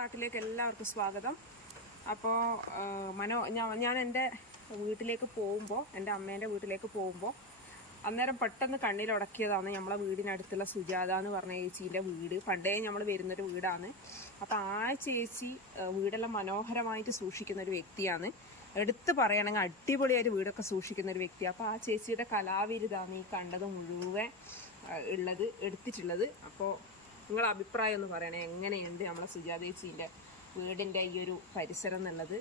പാട്ടിലേക്ക് എല്ലാവർക്കും സ്വാഗതം. അപ്പോൾ മനോ ഞാൻ ഞാൻ എന്റെ വീട്ടിലേക്ക് പോകുമ്പോൾ എന്റെ അമ്മേന്റെ വീട്ടിലേക്ക് പോകുമ്പോൾ അന്നേരം പെട്ടെന്ന് കണ്ണിലുടക്കിയതാണ് നമ്മളെ വീടിനടുത്തുള്ള സുജാത എന്ന് പറഞ്ഞ ചേച്ചീന്റെ വീട്. പണ്ടേ നമ്മൾ വരുന്നൊരു വീടാണ്. അപ്പോൾ ആ ചേച്ചി വീടെല്ലാം മനോഹരമായിട്ട് സൂക്ഷിക്കുന്ന ഒരു വ്യക്തിയാണ്. എടുത്തു പറയണമെങ്കിൽ അടിപൊളിയായിട്ട് വീടൊക്കെ സൂക്ഷിക്കുന്ന ഒരു വ്യക്തി അപ്പോൾ ആ ചേച്ചിയുടെ കലാവിരുതാണ് ഈ കണ്ടത് മുഴുവൻ ഉള്ളത് എടുത്തിട്ടുള്ളത്. അപ്പോൾ നിങ്ങളെ അഭിപ്രായം ഒന്ന് പറയണേ. എങ്ങനെയുണ്ട് നമ്മളെ സുജാത ചേച്ചീന്റെ വീടിന്റെ ഈ ഒരു പരിസരം എന്നുള്ളത്?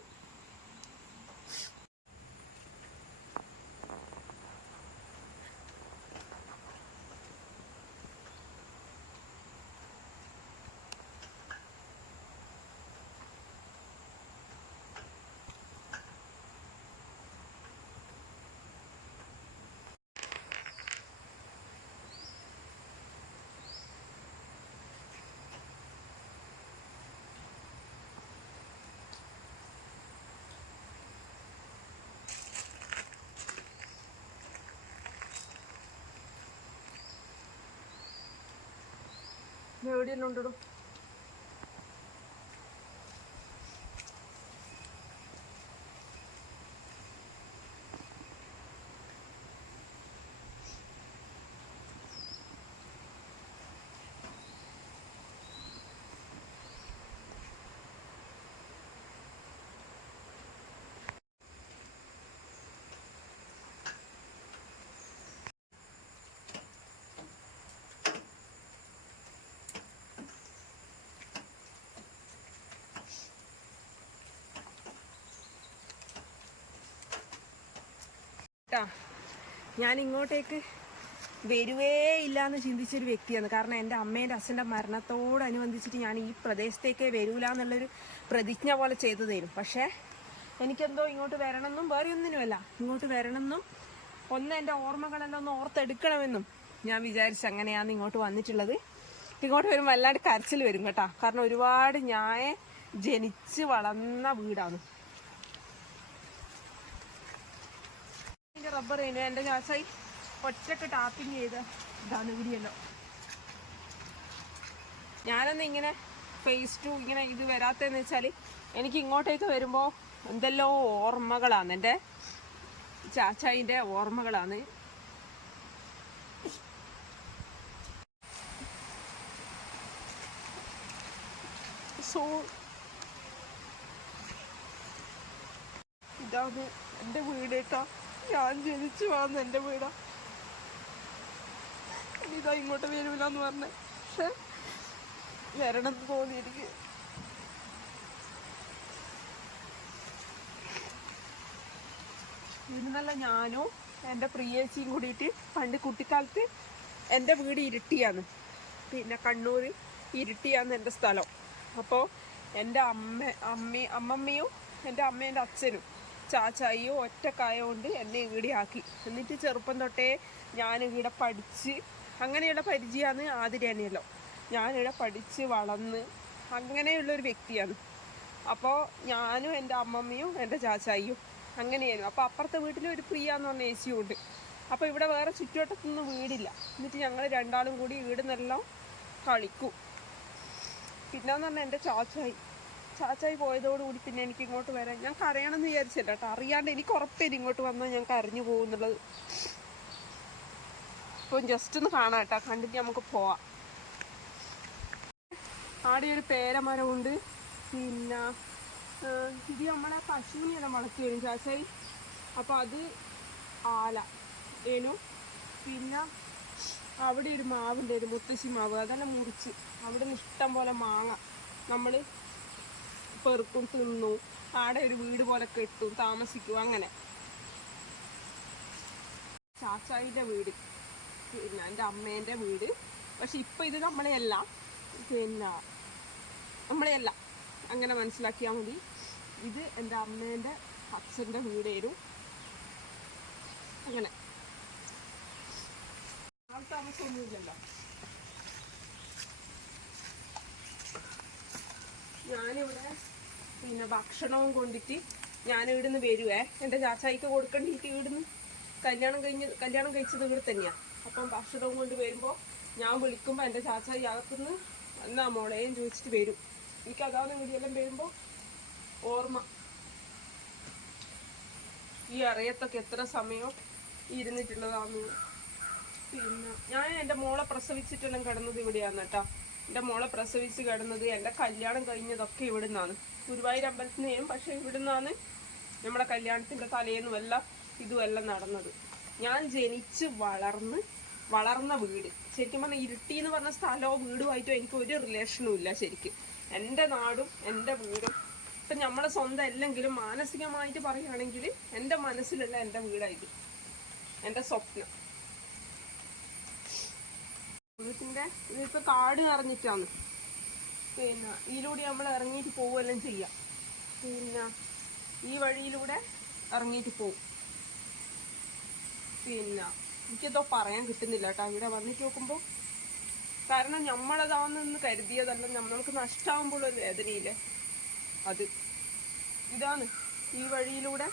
എവിടെയെല്ലാം ഉണ്ടിടും? കേട്ടാ ഞാൻ ഇങ്ങോട്ടേക്ക് വരുവേ ഇല്ലാന്ന് ചിന്തിച്ചൊരു വ്യക്തിയാണ്. കാരണം എന്റെ അമ്മേന്റെ അച്ഛന്റെ മരണത്തോടനുബന്ധിച്ചിട്ട് ഞാൻ ഈ പ്രദേശത്തേക്കേ വരൂല എന്നുള്ളൊരു പ്രതിജ്ഞ പോലെ ചെയ്തു തരും. പക്ഷേ എനിക്കെന്തോ ഇങ്ങോട്ട് വരണമെന്നും വേറെ ഒന്നിനുമല്ല. ഇങ്ങോട്ട് വരണമെന്നും ഒന്ന് എന്റെ ഓർമ്മകളെല്ലാം ഒന്ന് ഓർത്തെടുക്കണമെന്നും ഞാൻ വിചാരിച്ചു അങ്ങനെയാണ് ഇങ്ങോട്ട് വന്നിട്ടുള്ളത്. ഇങ്ങോട്ട് വരുമ്പോൾ വല്ലാണ്ട് കരച്ചിൽ വരും കേട്ടാ. കാരണം ഒരുപാട് ഞാൻ ജനിച്ച് വളർന്ന വീടാണ്. റബ്ബർ ചെയ്യുന്നത് എന്റെ ഞാസായി ഒറ്റയ്ക്ക് ടാപ്പിങ് ചെയ്ത് ഇതാണ് ഇവിടെയല്ലോ ഞാനൊന്ന് ഇങ്ങനെ ഫേസ് ടു ഇങ്ങനെ ഇത് വരാത്തതെന്ന് വെച്ചാൽ എനിക്ക് ഇങ്ങോട്ടേക്ക് വരുമ്പോൾ എന്തെല്ലോ ഓർമ്മകളാണ്. എന്റെ ചാച്ചായിന്റെ ഓർമ്മകളാണ്. സോ ഇതാണ് എന്റെ വീട് കേട്ടോ. ഞാൻ ജനിച്ചു വന്ന എന്റെ വീടാ. ഇതാ ഇങ്ങോട്ട് വരൂല എന്ന് പറഞ്ഞേ. പക്ഷെ വരണം തോന്നി എനിക്ക് ഇന്നല്ല ഞാനും എന്റെ പ്രിയേച്ചിയും കൂടിയിട്ട് പണ്ട് കുട്ടിക്കാലത്ത് എന്റെ വീട് ഇരുട്ടിയാണ്. പിന്നെ കണ്ണൂർ ഇരുട്ടിയാണ് എന്റെ സ്ഥലം. അപ്പോൾ എന്റെ അമ്മ അമ്മ അമ്മമ്മയും എന്റെ അമ്മേന്റെ അച്ഛനും ചാച്ചായിയും ഒറ്റക്കായതുകൊണ്ട് എന്നെ ഇവിടെ ആക്കി എന്നിട്ട് ചെറുപ്പം തൊട്ടേ ഞാൻ ഇവിടെ പഠിച്ച് അങ്ങനെയുള്ള പരിചയമാണ് ആതിരേനയല്ലോ ഞാനിവിടെ പഠിച്ച് വളർന്ന് അങ്ങനെയുള്ളൊരു വ്യക്തിയാണ്. അപ്പോൾ ഞാനും എന്റെ അമ്മമ്മയും എന്റെ ചാച്ചായിയും അങ്ങനെയായിരുന്നു. അപ്പോൾ അപ്പുറത്തെ വീട്ടിൽ ഒരു പ്രിയ എന്ന് പറഞ്ഞ ഏച്ചിയും ഉണ്ട് അപ്പോൾ ഇവിടെ വേറെ ചുറ്റുവട്ടത്തൊന്നും വീടില്ല. എന്നിട്ട് ഞങ്ങൾ രണ്ടാളും കൂടി വീടിനെല്ലാം കളിക്കും. പിന്നെന്ന് പറഞ്ഞാൽ എന്റെ ചാച്ചായി. ചാച്ചായി പോയതോടുകൂടി പിന്നെ എനിക്ക് ഇങ്ങോട്ട് വരാൻ ഞാൻ കരയണമെന്ന് വിചാരിച്ചില്ല കേട്ടോ. അറിയാണ്ട് എനിക്ക് ഉറപ്പേന് ഇങ്ങോട്ട് വന്നാൽ ഞാൻ കരഞ്ഞു പോകുന്നുള്ളത് ഇപ്പം ജസ്റ്റ് ഒന്ന് കാണാം കേട്ടോ. കണ്ടിട്ട് നമുക്ക് പോവാം. ആടെ ഒരു പേരമരമുണ്ട്. പിന്നെ ഇത് നമ്മളെ പശുവിനെല്ലാം വളർത്തി വരും ചാച്ചായി. അപ്പം അത് ആല ഏനു പിന്നെ അവിടെ ഒരു മാവുണ്ട് ഒരു മുത്തശ്ശി മാവ്. അതെല്ലാം മുറിച്ച്. അവിടെ നിന്ന് ഇഷ്ടം പോലെ മാങ്ങ. നമ്മൾ പെറുക്കും തിന്നു. ആടെ ഒരു വീട് പോലെ കെട്ടും താമസിക്കും അങ്ങനെ. ചാച്ചായിന്റെ വീട്. പിന്നെ എന്റെ അമ്മേന്റെ വീട്. പക്ഷെ ഇപ്പം ഇത് നമ്മളെയല്ല. പിന്നെ നമ്മളെയല്ല. അങ്ങനെ മനസ്സിലാക്കിയാൽ മതി. ഇത് എന്റെ അമ്മേന്റെ അച്ഛന്റെ വീടേരും. അങ്ങനെ. ആൾ താമസമൊന്നുമില്ലല്ലോ. ഞാനിവിടെ പിന്നെ ഭക്ഷണവും കൊണ്ടിട്ട് ഞാൻ ഇവിടുന്ന് വരുവേ. എന്റെ ചാച്ചായിക്ക് കൊടുക്കണ്ടിട്ട് ഇവിടുന്ന്. കല്യാണം കഴിഞ്ഞ് കല്യാണം കഴിച്ചത് ഇവിടെ തന്നെയാണ് അപ്പം ഭക്ഷണവും കൊണ്ട് വരുമ്പോൾ ഞാൻ വിളിക്കുമ്പോൾ എന്റെ ചാച്ചായി അകത്തുനിന്ന് എന്നാ മോളെയും ചോദിച്ചിട്ട് വരും. എനിക്ക് അതാണ് ഇവിടെയെല്ലാം വരുമ്പോൾ ഓർമ്മ. ഈ അറിയത്തൊക്കെ എത്ര സമയം ഇരുന്നിട്ടുള്ളതാന്ന്. പിന്നെ ഞാൻ എന്റെ മോളെ പ്രസവിച്ചിട്ടെല്ലാം കിടന്നത് ഇവിടെയാണ് കേട്ടോ. എന്റെ മോളെ പ്രസവിച്ച് കിടന്നത് എന്റെ കല്യാണം കഴിഞ്ഞതൊക്കെ ഇവിടെ നിന്നാണ് ഗുരുവായൂർ അമ്പലത്തിൽ നിന്ന് പക്ഷെ ഇവിടെ നിന്നാണ് നമ്മുടെ കല്യാണത്തിന്റെ തലേന്നും എല്ലാം ഇതുമെല്ലാം നടന്നത്. ഞാൻ ജനിച്ച് വളർന്ന് വളർന്ന വീട്. ശരിക്കും പറഞ്ഞാൽ ഇരുട്ടി എന്ന് പറഞ്ഞ സ്ഥലമോ വീടുമായിട്ടോ എനിക്ക് ഒരു റിലേഷനും ഇല്ല ശരിക്കും. എന്റെ നാടും എന്റെ വീടും. ഇപ്പം നമ്മളെ സ്വന്തം അല്ലെങ്കിലും മാനസികമായിട്ട് പറയുകയാണെങ്കിൽ എന്റെ മനസ്സിലുള്ള എന്റെ വീടായിരിക്കും. എന്റെ സ്വപ്നം. വീട്ടിന്റെ ഇതിപ്പോൾ കാട് നിറഞ്ഞിട്ടാണ്. പിന്നെ ഇതിലൂടെ നമ്മൾ ഇറങ്ങിയിട്ട് പോവുകയെല്ലാം ചെയ്യാം. പിന്നെ ഈ വഴിയിലൂടെ ഇറങ്ങിയിട്ട് പോവും. പിന്നെ എനിക്കെന്തോ പറയാൻ കിട്ടുന്നില്ല കേട്ടോ. ഇവിടെ വന്നിട്ട് നോക്കുമ്പോൾ കാരണം നമ്മളതാണെന്ന് കരുതിയതല്ല. നമ്മൾക്ക് നഷ്ടമാകുമ്പോൾ ഒരു വേദനയില്ലേ? അത്. ഇതാണ് ഈ വഴിയിലൂടെ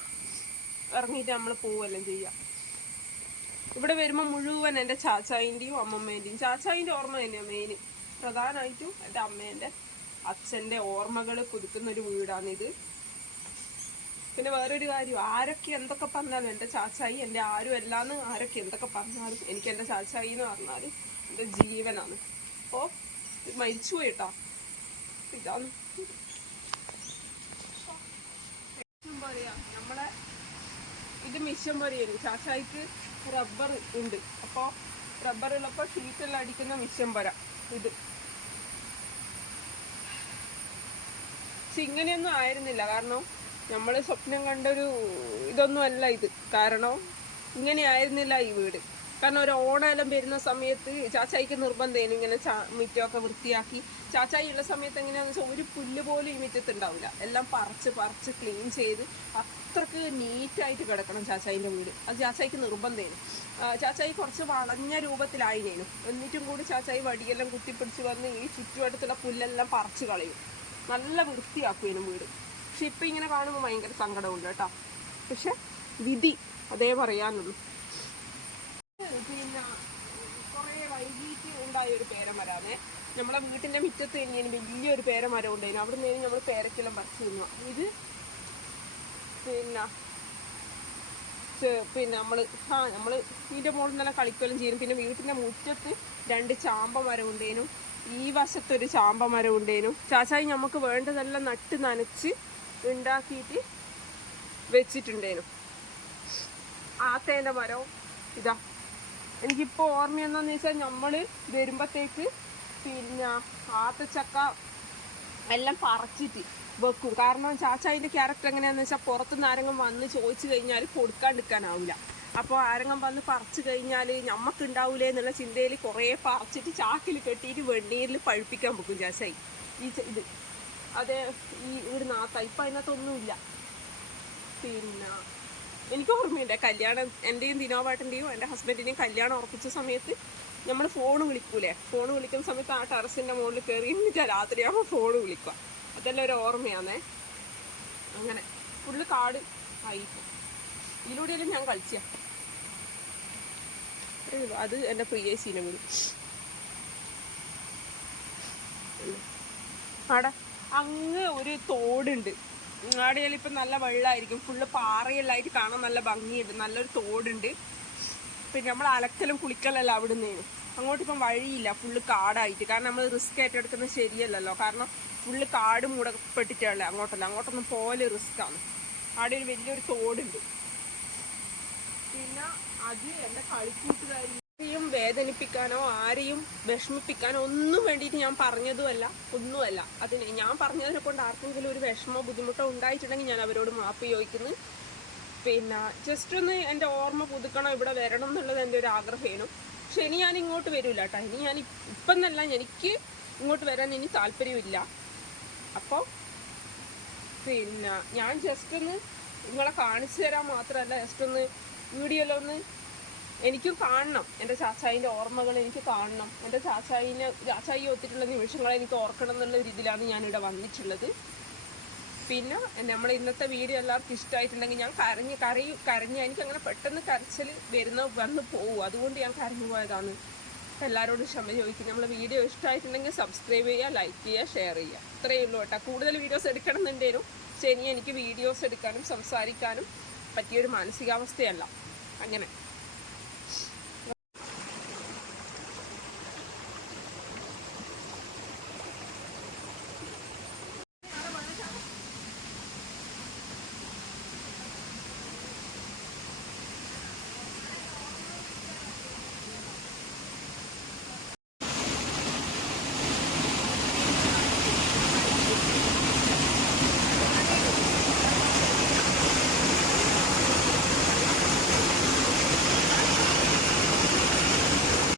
ഇറങ്ങിയിട്ട് നമ്മൾ പോവുകയെല്ലാം ചെയ്യാം. ഇവിടെ വരുമ്പോൾ മുഴുവൻ എന്റെ ചാച്ചായിന്റെയും അമ്മമ്മേന്റെയും ചാച്ചായിന്റെ ഓർമ്മ തന്നെയാണ് മെയിൻ പ്രധാനമായിട്ടും എന്റെ അമ്മേന്റെ അച്ഛന്റെ ഓർമ്മകൾ പുതുക്കുന്ന ഒരു വീടാണിത്. പിന്നെ വേറൊരു കാര്യം ആരൊക്കെ എന്തൊക്കെ പറഞ്ഞാലും എന്റെ ചാച്ചായി എന്റെ ആരും അല്ലാന്ന് ആരൊക്കെ എന്തൊക്കെ പറഞ്ഞാലും എനിക്ക് എന്റെ ചാച്ചായി എന്ന് പറഞ്ഞാൽ എന്റെ ജീവനാണ്. അപ്പോൾ മരിച്ചു പോയിട്ടാ. ഇതാണ്. പറയാ നമ്മളെ ഇത് മിഷൻ പറയായിരുന്നു ചാച്ചായിക്ക് റബ്ബർ ഉണ്ട്. അപ്പോൾ റബ്ബർ ഉള്ളപ്പോൾ ഷീറ്റെല്ലാം അടിക്കുന്ന മിഷൻ വര. ഇത്. ഇങ്ങനെയൊന്നും ആയിരുന്നില്ല. കാരണം നമ്മൾ സ്വപ്നം കണ്ടൊരു ഇതൊന്നും അല്ല ഇത്. കാരണം ഇങ്ങനെ ആയിരുന്നില്ല ഈ വീട്. കാരണം ഒരു ഓണമെല്ലാം വരുന്ന സമയത്ത് ചാച്ചായിക്ക് നിർബന്ധമായിരുന്നു ഇങ്ങനെ ചാ മുറ്റമൊക്കെ വൃത്തിയാക്കി. ചാച്ചായി ഉള്ള സമയത്ത് എങ്ങനെയാണെന്ന് വെച്ചാൽ ഒരു പുല്ല് പോലും ഈ മുറ്റത്ത് ഉണ്ടാവില്ല എല്ലാം പറിച്ച് പറിച്ച് ക്ലീൻ ചെയ്ത് അത്രയ്ക്ക് നീറ്റായിട്ട് കിടക്കണം ചാച്ചായിന്റെ വീട്. അത് ചാച്ചായിക്ക് നിർബന്ധമായിരുന്നു. ചാച്ചായി കുറച്ച് വളഞ്ഞ രൂപത്തിലായിരുന്നു എന്നിട്ടും കൂടി ചാച്ചായി വടിയെല്ലാം കുത്തിപ്പിടിച്ച് വന്ന് ഈ ചുറ്റുവട്ടത്തുള്ള പുല്ലെല്ലാം പറിച്ച് കളയും. നല്ല വൃത്തിയാക്കുവേനും വീട്. പക്ഷെ ഇപ്പം ഇങ്ങനെ കാണുമ്പോൾ ഭയങ്കര സങ്കടമുണ്ട് കേട്ടോ. പക്ഷെ വിധി അതേ പറയാനുള്ളൂ പിന്നെ കുറേ ഉണ്ടായ ഒരു പേരമരാണ്. നമ്മളെ വീട്ടിന്റെ മുറ്റത്ത് കഴിഞ്ഞാൽ വലിയൊരു പേരമരം ഉണ്ടായിരുന്നു. അവിടെ നിന്ന് നമ്മൾ പേരക്കെല്ലാം പറിച്ചു തിന്നു. ഇത് പിന്നെ പിന്നെ നമ്മൾ ആ നമ്മൾ ഇതിന്റെ മുകളിൽ നല്ല കളിക്കുകയും ചെയ്യും. പിന്നെ വീട്ടിന്റെ മുറ്റത്ത് രണ്ട് ചാമ്പ മരം ഉണ്ടേനും ഈ വശത്തൊരു ചാമ്പ മരം ഉണ്ടേനും ചാച്ചായി നമുക്ക് വേണ്ടതെല്ലാം നട്ട് നനച്ച് ഉണ്ടാക്കിയിട്ട് വെച്ചിട്ടുണ്ടേനു ആത്തേന്റെ മരവും ഇതാ. എനിക്കിപ്പോൾ ഓർമ്മ എന്താണെന്ന് വെച്ചാൽ നമ്മൾ വരുമ്പോഴത്തേക്ക് പിന്നെ ആത്തച്ചക്ക എല്ലാം പറിച്ചിട്ട് വെക്കും. കാരണം ചാച്ചായിന്റെ ക്യാരക്ടർ എങ്ങനെയാന്ന് വെച്ചാൽ പുറത്തുനിന്ന് ആരെങ്കിലും വന്ന് ചോദിച്ചു കഴിഞ്ഞാൽ കൊടുക്കാണ്ടിരിക്കാനാവില്ല അപ്പോൾ ആരെങ്കിലും വന്ന് പറിച്ചു കഴിഞ്ഞാൽ നമുക്ക് ഉണ്ടാവില്ലേ എന്നുള്ള ചിന്തയിൽ കുറേ പറിച്ചിട്ട് ചാക്കിൽ കെട്ടിയിട്ട് വെണ്ണീരിൽ പഴുപ്പിക്കാൻ വെക്കും ചാച്ചായി. ഈ ഇത്. അതെ ഈ ഇവിടുന്ന് നാത്ത ഇപ്പം അതിനകത്തൊന്നുമില്ല പിന്നെ എനിക്ക് ഓർമ്മയുണ്ട് കല്യാണം എന്റെയും ദിനോപാട്ടിന്റെയും എന്റെ ഹസ്ബൻഡിന്റെയും കല്യാണം ഉറപ്പിച്ച സമയത്ത് നമ്മൾ ഫോൺ വിളിക്കൂലേ? ഫോൺ വിളിക്കുന്ന സമയത്ത് ആ ടെറസിന്റെ മുകളിൽ കയറി എന്നിട്ട് രാത്രിയാകുമ്പോൾ ഫോൺ വിളിക്കുക. അതെല്ലാം ഒരു ഓർമ്മയാണേ അങ്ങനെ ഫുള്ള് കാട് ആയി. ഇതിലൂടെയെല്ലാം ഞാൻ കളിച്ച. അത് എന്റെ പ്രിയ സീനങ്ങൾ ആടെ അങ്ങ് ഒരു തോടുണ്ട്. ആടെയാൽ ഇപ്പം നല്ല വെള്ളമായിരിക്കും ഫുള്ള് പാറയെല്ലായിട്ട് കാണാൻ നല്ല ഭംഗിയുണ്ട്. നല്ലൊരു തോടുണ്ട്. പിന്നെ നമ്മൾ അലക്കലും കുളിക്കലല്ല അവിടെ അങ്ങോട്ട് ഇപ്പം വഴിയില്ല. ഫുള്ള് കാടായിട്ട്. കാരണം നമ്മൾ റിസ്ക് ഏറ്റെടുക്കുന്നത് ശരിയല്ലല്ലോ. കാരണം ഫുള്ള് കാട് മൂടപ്പെട്ടിട്ടല്ലേ അങ്ങോട്ടല്ല. അങ്ങോട്ടൊന്നും പോലെ റിസ്ക്കാണ് അവിടെ ഒരു വലിയൊരു തോടുണ്ട്. പിന്നെ അത് എന്റെ കളിക്കൂട്ടുകാരി ആരെയും വേദനിപ്പിക്കാനോ ആരെയും വിഷമിപ്പിക്കാനോ ഒന്നും വേണ്ടിയിട്ട് ഞാൻ പറഞ്ഞതുമല്ല ഒന്നുമല്ല. അതിന് ഞാൻ പറഞ്ഞതിനെ കൊണ്ട് ആർക്കെങ്കിലും ഒരു വിഷമോ ബുദ്ധിമുട്ടോ ഉണ്ടായിട്ടുണ്ടെങ്കിൽ ഞാൻ അവരോട് മാപ്പ് ചോദിക്കുന്നു. പിന്നെ ജസ്റ്റ് ഒന്ന് എന്റെ ഓർമ്മ പുതുക്കണം ഇവിടെ വരണം എന്നുള്ളത് എന്റെ ഒരു ആഗ്രഹമാണ്. പക്ഷെ ഇനി ഞാൻ ഇങ്ങോട്ട് വരില്ല കേട്ടോ. ഇനി ഞാൻ ഇപ്പം എന്നല്ല എനിക്ക് ഇങ്ങോട്ട് വരാൻ ഇനി താല്പര്യമില്ല. അപ്പോൾ പിന്നെ ഞാൻ ജസ്റ്റ് ഒന്ന് നിങ്ങളെ കാണിച്ചു തരാൻ മാത്രമല്ല ജസ്റ്റ് ഒന്ന് വീഡിയോയിലൊന്ന് എനിക്കും കാണണം. എന്റെ ചാച്ചായിന്റെ ഓർമ്മകൾ എനിക്ക് കാണണം. എന്റെ ചാച്ചായിനെ ചാച്ചായി ഒത്തിട്ടുള്ള നിമിഷങ്ങളെ എനിക്ക് ഓർക്കണം എന്നുള്ള രീതിയിലാണ് ഞാനിവിടെ വന്നിട്ടുള്ളത്. പിന്നെ നമ്മൾ ഇന്നത്തെ വീഡിയോ എല്ലാവർക്കും ഇഷ്ടമായിട്ടുണ്ടെങ്കിൽ ഞാൻ കരഞ്ഞ് കരയും കരഞ്ഞ് എനിക്ക് അങ്ങനെ പെട്ടെന്ന് കരച്ചിൽ വരുന്ന വന്ന് പോകും അതുകൊണ്ട് ഞാൻ കരഞ്ഞു പോയതാണ്. എല്ലാവരോടും ക്ഷമ ചോദിക്കും നമ്മൾ വീഡിയോ ഇഷ്ടമായിട്ടുണ്ടെങ്കിൽ സബ്സ്ക്രൈബ് ചെയ്യുക ലൈക്ക് ചെയ്യുക ഷെയർ ചെയ്യുക. ഇത്രയേ ഉള്ളൂ കേട്ടോ. കൂടുതൽ വീഡിയോസ് എടുക്കണം എന്നുണ്ടേനും ശനി എനിക്ക് വീഡിയോസ് എടുക്കാനും സംസാരിക്കാനും പറ്റിയൊരു മാനസികാവസ്ഥയല്ല. അങ്ങനെ.